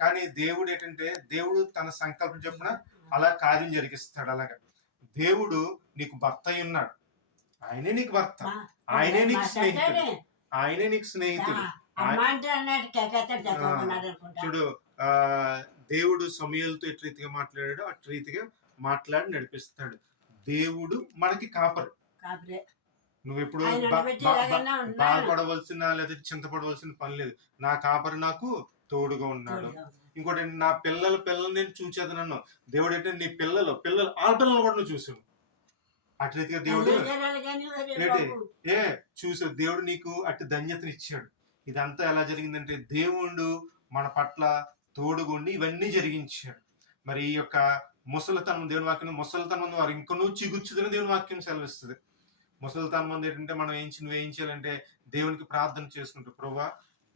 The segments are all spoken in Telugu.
కానీ దేవుడు ఏంటంటే దేవుడు తన సంకల్పం చొప్పున అలా కార్యం జరిగిస్తాడు. అలాగా దేవుడు నీకు భర్త అయి ఉన్నాడు, ఆయనే నీకు భర్త, ఆయనే నీకు స్నేహితుడు, ఆయనే నీకు స్నేహితుడు. చూడు దేవుడు సమూయేలుతో ఎటు రీతిగా మాట్లాడాడో అటు రీతిగా మాట్లాడి నడిపిస్తాడు. దేవుడు మనకి కాపరి. నువ్వు ఎప్పుడు బాధపడవలసిన లేదా చింతపడవలసిన పని లేదు. నా కాపరి నాకు తోడుగా ఉన్నాడు. ఇంకోటి నా పిల్లలు నేను చూచేదనన్ను. దేవుడు ఏంటంటే నీ పిల్లలు ఆడపిల్లలు కూడా నువ్వు చూసావు. అటు రీతిగా దేవుడు చూసావు. దేవుడు నీకు అటు ధన్యతను ఇచ్చాడు. ఇదంతా ఎలా జరిగిందంటే దేవుడు మన పట్ల తోడుగుండి ఇవన్నీ జరిగించాడు. మరి ఈ యొక్క ముసలితనం దేవుని వాక్యం, ముసలితనం వారు ఇంకొను చిగుర్చుదని దేవుని వాక్యం సెలవిస్తుంది. ముసలితనం మంది ఏంటంటే మనం నువ్వు ఏం చేయాలంటే దేవునికి ప్రార్థన చేసుకుంటూ, ప్రభువా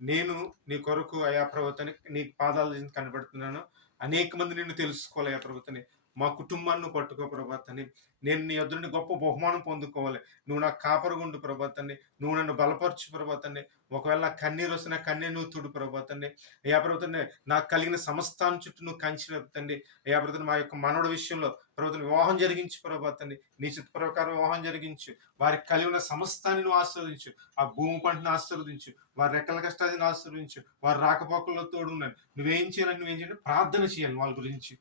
నేను నీ కొరకు అయా ప్రభుత్వాన్ని నీ పాదాల కనబడుతున్నాను, అనేక మంది నిన్ను తెలుసుకోవాలి అయా ప్రభుత్వాన్ని, మా కుటుంబాన్ని పట్టుకో ప్రభాతాన్ని, నేను నీ యొద్ద నుండి గొప్ప బహుమానం పొందుకోవాలి, నువ్వు నాకు కాపరుగుండు ప్రభాతాన్ని, నువ్వు నన్ను బలపరచు ప్రభాతాన్ని, ఒకవేళ నాకు కన్నీరు వస్తే కన్నీరు నువ్వు తుడు ప్రభాతాన్ని, అయ్యా ప్రభుత్వాన్ని నాకు కలిగిన సమస్తాన్ని చుట్టూ నువ్వు కంచి ప్రభుత్వాన్ని, అయ్యా ప్రభుత్వాన్ని మా యొక్క మనవడి విషయంలో ప్రభుత్వం వివాహం జరిగించు ప్రభాతాన్ని, నీ చిత్త ప్రకారం వివాహం జరిగించు, వారికి కలిగిన సమస్తాన్ని నువ్వు ఆశీర్వదించు, ఆ భూమి పంటను ఆశీర్వదించు, వారి రెక్కల కష్టాన్ని ఆశీర్వదించు, వారి రాకపోకల్లో తోడున్నాను. నువ్వేం చేయాలంటే ప్రార్థన చేయాలి వాళ్ళ గురించి.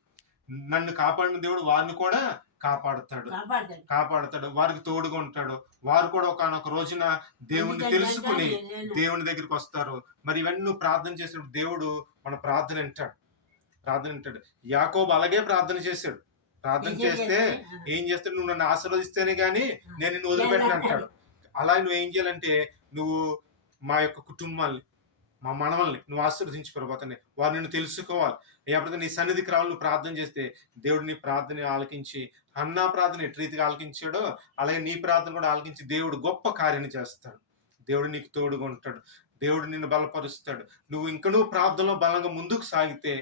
నన్ను కాపాడిన దేవుడు వారిని కూడా కాపాడుతాడు, వారికి తోడుగా ఉంటాడు. వారు కూడా ఒకనొక రోజున దేవుణ్ణి తెలుసుకుని దేవుని దగ్గరికి వస్తారు. మరి ఇవన్నీ నువ్వు ప్రార్థన చేసినప్పుడు దేవుడు మన ప్రార్థన వింటాడు. యాకోబు అలాగే ప్రార్థన చేశాడు. ప్రార్థన చేస్తే ఏం చేస్తాడు, నువ్వు నన్ను ఆశీర్వదిస్తేనే గానీ నేను నిన్ను వదిలిపెట్టను అంటాడు. అలా నువ్వు ఏం చేయాలంటే నువ్వు మా యొక్క కుటుంబాల్ని, మా మనవల్ని నువ్వు ఆశీర్వదించు ప్రభాతాన్ని, వారు నిన్ను తెలుసుకోవాలి. ఎప్పుడైతే నీ సన్నిధికి రావాలి నువ్వు ప్రార్థన చేస్తే దేవుడు నీ ప్రార్థన ఆలకించి, అన్నా ప్రార్థన ఎటు రీతిగా ఆలకించాడో అలాగే నీ ప్రార్థన కూడా ఆలకించి దేవుడు గొప్ప కార్యాన్ని చేస్తాడు. దేవుడు నీకు తోడుగా ఉంటాడు, దేవుడు నిన్ను బలపరుస్తాడు. నువ్వు ప్రార్థనలో బలంగా ముందుకు సాగితే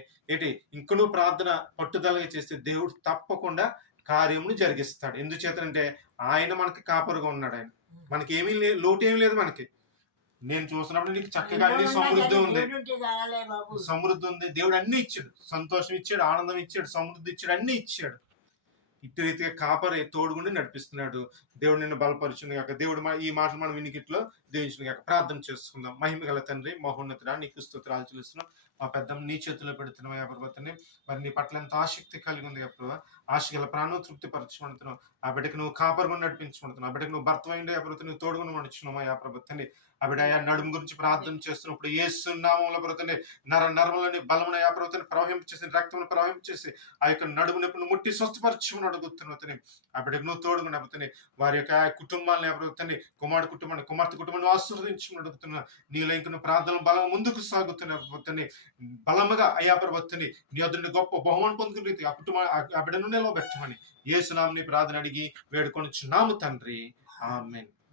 నువ్వు ప్రార్థన పట్టుదలగా చేస్తే దేవుడు తప్పకుండా కార్యమును జరిగిస్తాడు. ఎందుచేతంటే ఆయన మనకి కాపరుగా ఉన్నాడు. ఆయన మనకి ఏమీ లోటు ఏమీ లేదు. మనకి నేను చూసినప్పుడు నీకు చక్కగా అన్ని సమృద్ధి ఉంది. దేవుడు అన్ని ఇచ్చాడు, సంతోషం ఇచ్చాడు, ఆనందం ఇచ్చాడు, సమృద్ధి ఇచ్చాడు, అన్ని ఇచ్చాడు. ఇటు రీతిగా కాపరి తోడుగుండి నడిపిస్తున్నాడు. దేవుడు నిన్ను బలపరుచును గాక. దేవుడు ఈ మాటలు మనం వినికిట్లో దీవించును గాక. ప్రార్థన చేసుకుందాం. మహిమ గల తండ్రి, మహోన్నతుడా, నీకు స్తోత్రాలు చెల్లిస్తున్నాం. మా పెద్ద నీ చేతుల్లో పెడుతున్నాం ప్రభుత్వాన్ని. మరి నీ పట్ల ఎంత ఆసక్తి కలిగి ఉంది ప్రభావ, ఆశ గల ప్రాణం తృప్తి పరచమంటున్నావు. ఆ బిడ్డకి నువ్వు కాపరుగా నడిపించమంటున్నావు. ఆ బిడ్డకి నువ్వు భర్త అయిండే ప్రభుత్వం నువ్వు తోడుగుని నడుచున్నావు ప్రభుత్వాన్ని. ఆ బిడ్డ నడుము గురించి ప్రార్థన చేస్తున్నప్పుడు యేసు నామములో ప్రభుత్వాన్ని నరములని బలమున ప్రభుత్వాన్ని ప్రవహించేసి, రక్తమును ప్రవహించేసి ఆ యొక్క నడుముని ముట్టి స్వస్థపరచమని అడుగుతున్నావు. ఆ బిడ్డకు నువ్వు తోడుగుని ప్రభుత్వాన్ని, వారి యొక్క కుటుంబాలను ప్రభుత్వాన్ని, కుమార్తె కుటుంబాన్ని ఆశీర్వదించమని అడుగుతున్నా. నీలో ఇంక నువ్వు ప్రార్థన బలం ముందుకు సాగుతున్న ప్రభుత్వాన్ని బలముగా అయ్యా ప్రభుత్వాన్ని నీ వద్ద గొప్ప బహుమానం పొందుకునే రీతి ఆ కుటుంబం ఆ బిడ్డను నిలవబెట్టమని యేసు నామమున ప్రార్థన అడిగి వేడుకొనుచున్నాము తండ్రి. ఆమేన్.